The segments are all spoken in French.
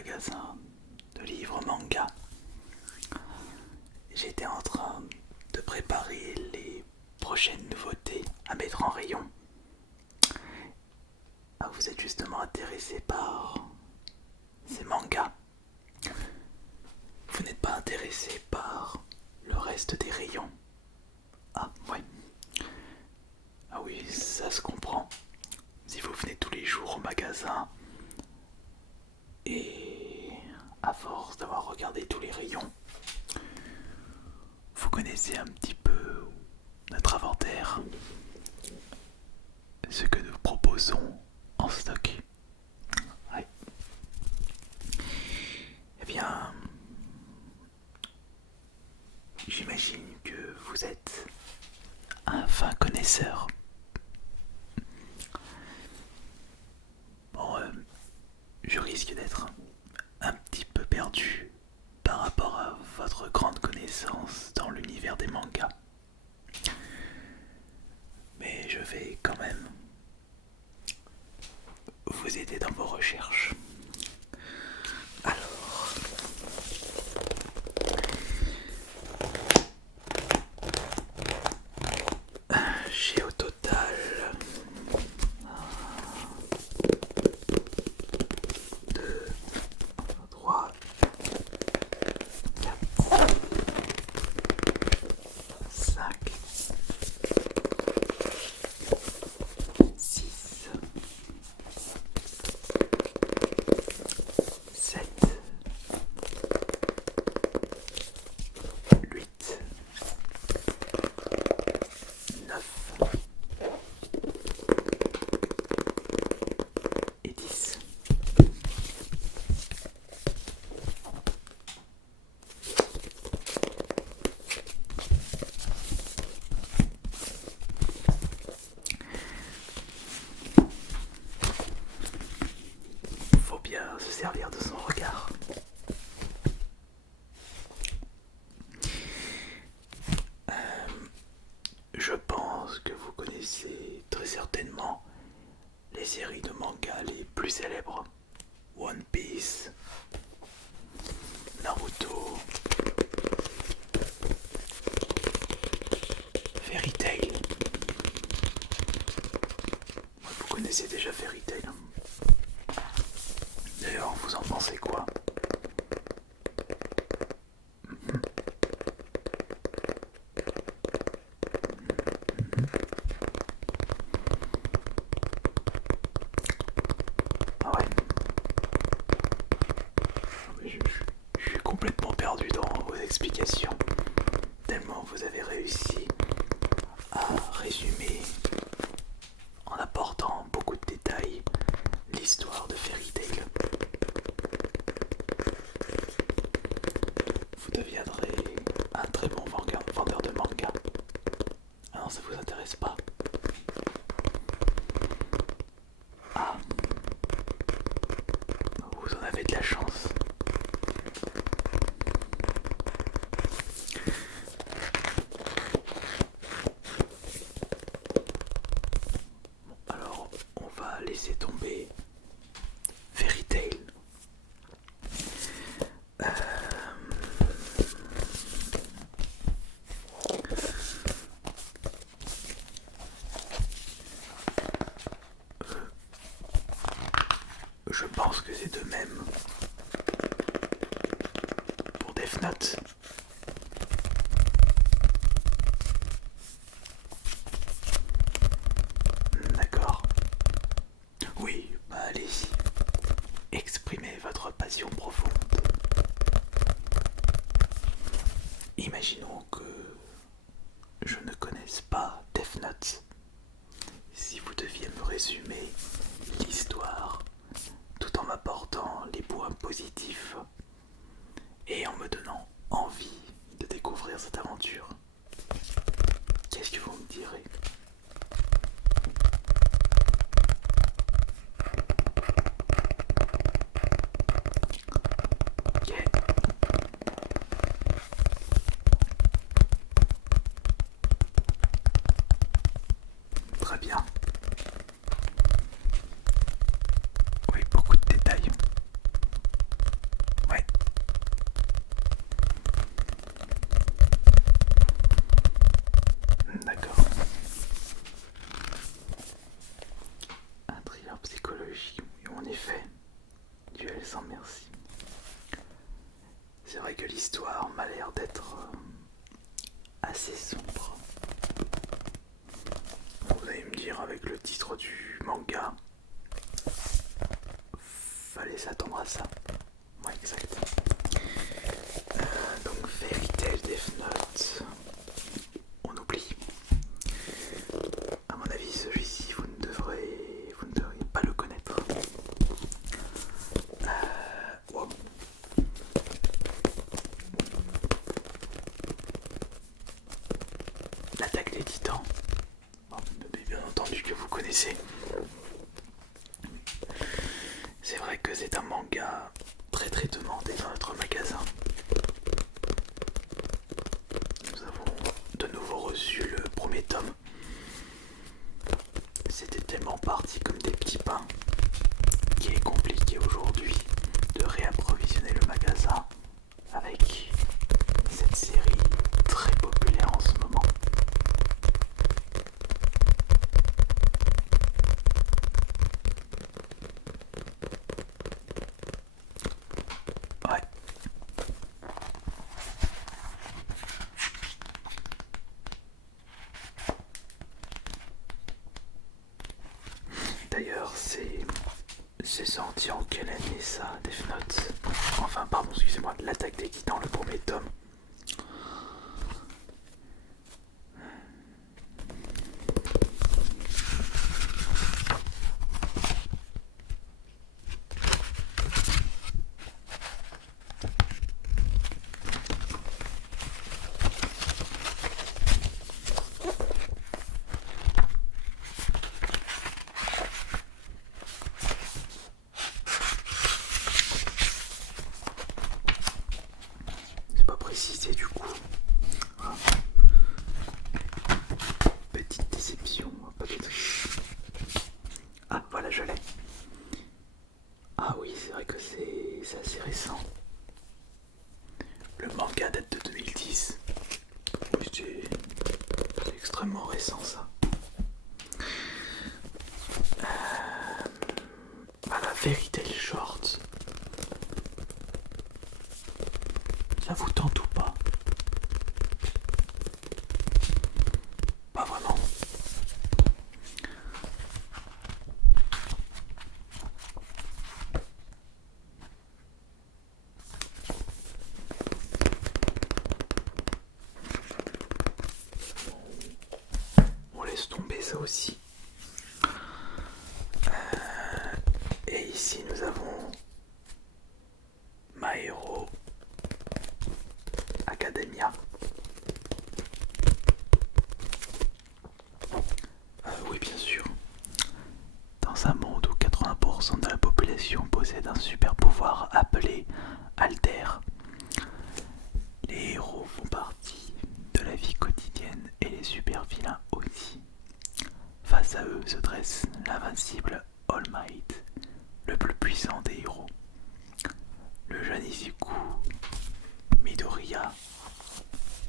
magasin de livres manga. J'étais en train de préparer les prochaines nouveautés à mettre en rayon. Ah, vous êtes justement intéressé par ces mangas. Vous n'êtes pas intéressé par le reste des rayons. Ah, ouais. Ah oui, ça se comprend. Si vous venez tous les jours au magasin et à force d'avoir regardé tous les rayons, vous connaissez un petit peu notre inventaire, ce que nous proposons en stock. Ouais. Eh bien, j'imagine que vous êtes un fin connaisseur. Bon, je risque d'être un petit peu perdu par rapport à votre grande connaissance dans l'univers des mangas. Mais je vais quand même vous aider dans vos recherches. Alors, j'ai au total 2, 3, 4, 5, 6, 7, 8, 9 et 10. Faut bien se servir de son regard. Je pense que vous connaissez très certainement les séries de mangas les plus célèbres. One Piece, Naruto, Fairy Tail. Vous connaissez déjà Fairy Tail. D'ailleurs, vous en pensez quoi? Ah ouais. Je suis complètement perdu dans vos explications, tellement vous avez réussi à résumer en apportant beaucoup de détails l'histoire de Fairy Tail. Vous deviendrez un très bon vendeur de manga. Ah non, ça vous intéresse pas? Ah, vous en avez de la chance. Alors, on va laisser tomber Fairy Tail. Je pense que c'est de même pour Death Note. D'accord. Oui, bah allez-y. Exprimez votre passion profonde. Imaginons que je ne connaisse pas Death Note. Si vous deviez me résumer l'histoire tout en m'apportant les points positifs et en me donnant envie de découvrir cette aventure, qu'est-ce que vous me direz? Ok. Très bien. Oui, beaucoup de détails. vrai que l'histoire m'a l'air d'être assez sombre. Vous allez me dire avec le titre du manga, fallait s'attendre à ça. Ouais, exact. Donc Fairy Tail Death Note, on oublie. À mon avis, celui-ci, vous ne devriez pas le connaître. Wow. L'attaque des titans. Bon, bien entendu que vous connaissez. C'est vrai que c'est un manga très très demandé dans notre magasin. Nous avons de nouveau reçu le premier tome. C'était tellement parti comme des petits pains qu'il est compliqué aujourd'hui de réapprovisionner le magasin avec cette série très populaire en ce moment. Ouais. D'ailleurs, c'est sorti en quelle année ça, Death Note? Enfin, pardon, excusez-moi, l'attaque des titans, le premier tome. C'est pas précisé du coup. Ah. Petite déception, peut-être. Ah, voilà, je l'ai. Ah oui, c'est vrai que c'est assez récent. Le manga date de 2010. Oui, c'est extrêmement récent ça. Voilà, Fairy Tail Short. Ça vous tente ou pas? Pas vraiment. On laisse tomber ça aussi. Et ici nous avons My Hero Academia. Oui, bien sûr. Dans un monde où 80% de la population possède un super pouvoir appelé Alter, les héros font partie de la vie quotidienne et les super vilains aussi. Face à eux se dresse l'invincible All Might, le plus puissant des héros. Le jeune Izuku Midoriya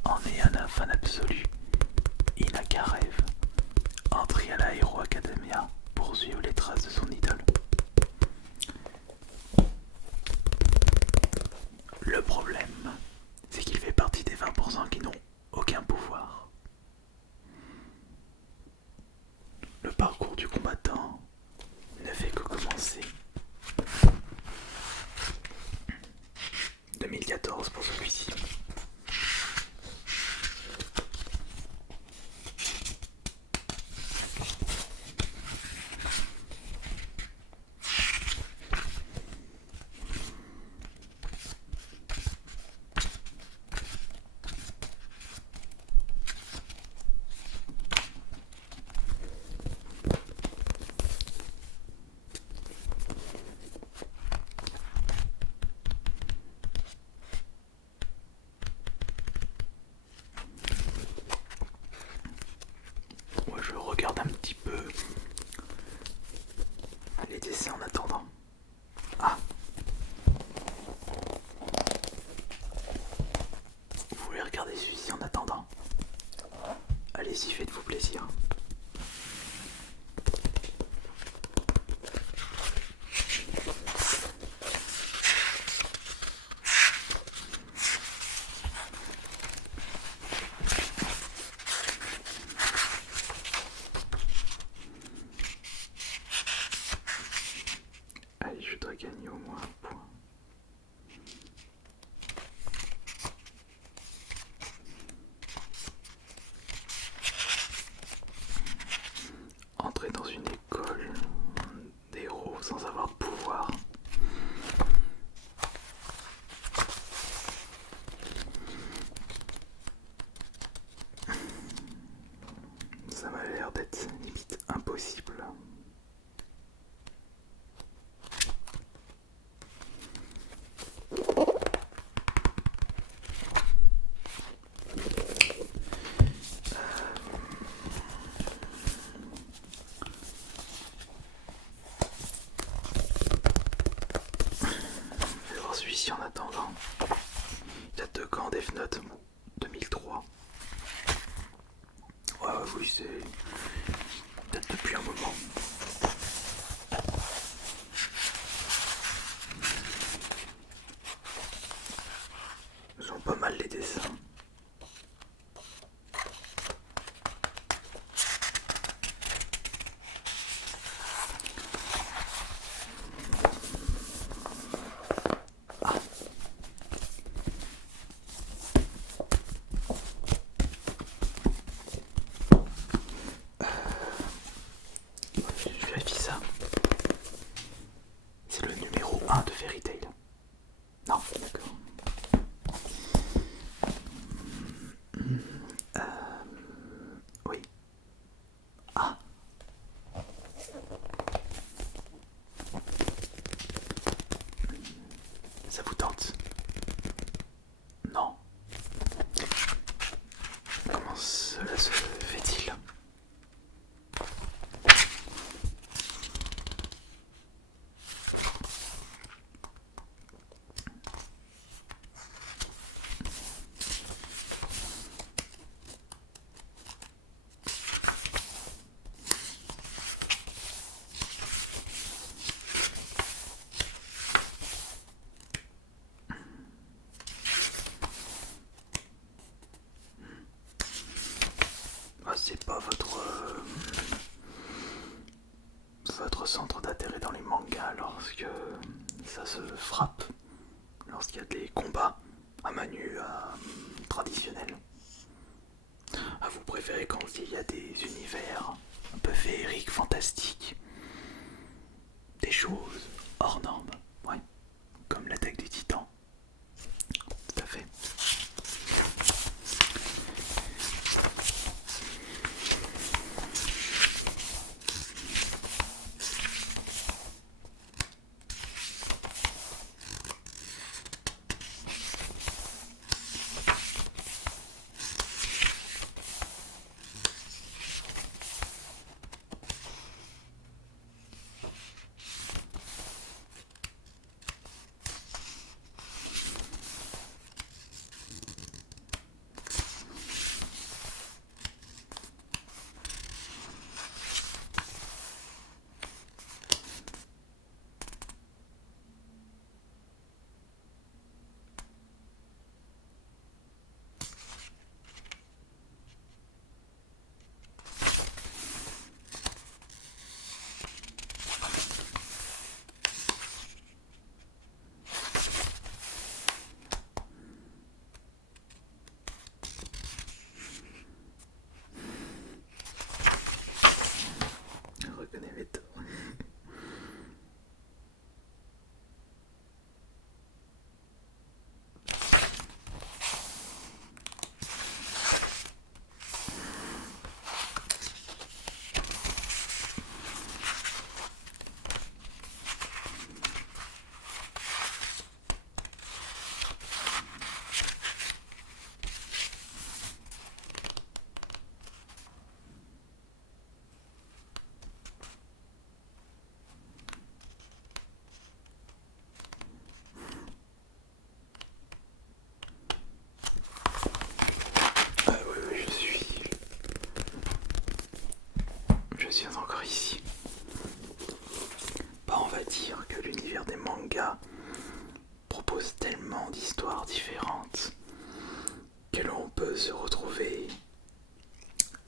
en est un fan absolu. Il n'a qu'un rêve, entrer à la Hero Academia pour suivre les traces de son idole. Le problème, c'est qu'il fait partie des 20% qui n'ont aucun pouvoir. Le parcours du combattant ne fait que commencer. 2014 pour celui-ci. Moi je regarde un petit peu les dessins en attendant. Ah, vous voulez regarder celui-ci en attendant? Allez-y, faites-vous plaisir. attendant. Il date de quand Death Note? 2003. Ouais, oui, c'est... il date depuis un moment. Ils sont pas mal les dessins. Je vérifie ça. C'est le numéro 1 de Fairy Tail. Non, d'accord. Oui. Ah. Ça vous tente? Non. Comment cela se fait-il? Ah, c'est pas votre centre d'intérêt dans les mangas lorsque ça se frappe, lorsqu'il y a des combats à main nue traditionnels. Ah, vous préférez quand il y a des univers un peu féeriques, fantastiques, des choses hors normes, ouais, comme l'attaque des titans. Tout à fait. Je reconnais mes torts. Oui, je suis encore ici. Bah, on va dire que l'univers des mangas propose tellement d'histoires différentes que l'on peut se retrouver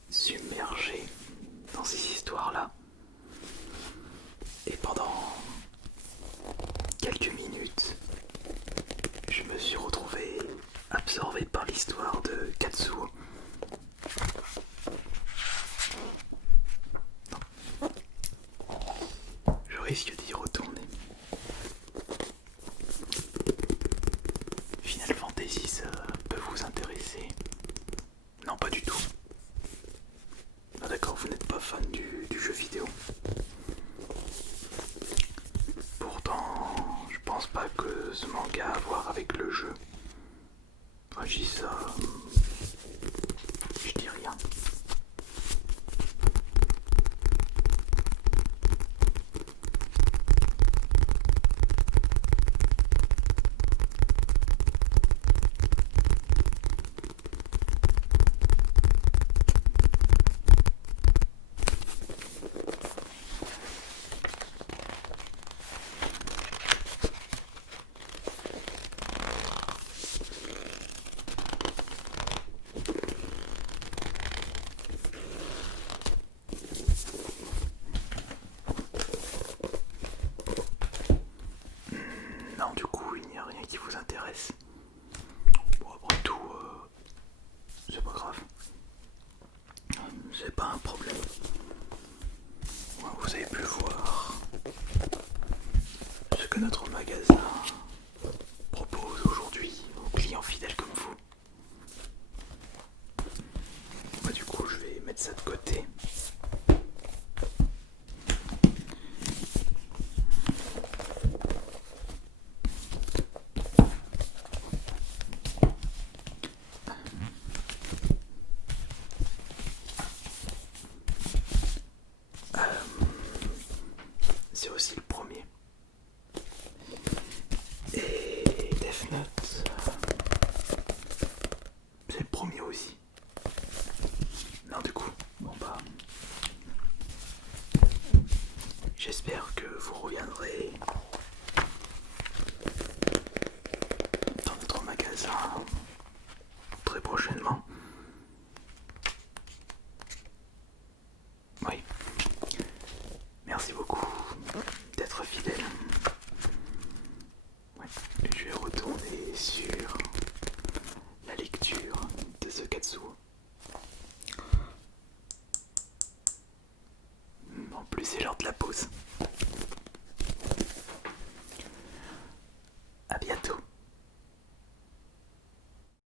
submergé dans ces histoires-là. Et pendant quelques minutes, je me suis retrouvé absorbé par l'histoire de Katsuo. Je risque d'y retourner. Final Fantasy, ça peut vous intéresser? Non, pas du tout. Ah d'accord, vous n'êtes pas fan du jeu vidéo. Pourtant, je pense pas que ce manga a à voir avec le jeu. Moi, je dis ça, je dis rien. c'est pas un problème. Vous avez pu voir ce que notre magasin propose aujourd'hui aux clients fidèles comme vous. Du coup, je vais mettre ça de côté. C'est aussi le premier. Et Death Note, c'est le premier aussi. Non, du coup, bon bah, j'espère que vous reviendrez dans notre magasin très prochainement. Oui. Merci beaucoup d'être fidèle. Ouais. Je vais retourner sur la lecture de ce Katsuo. En plus, c'est l'heure de la pause.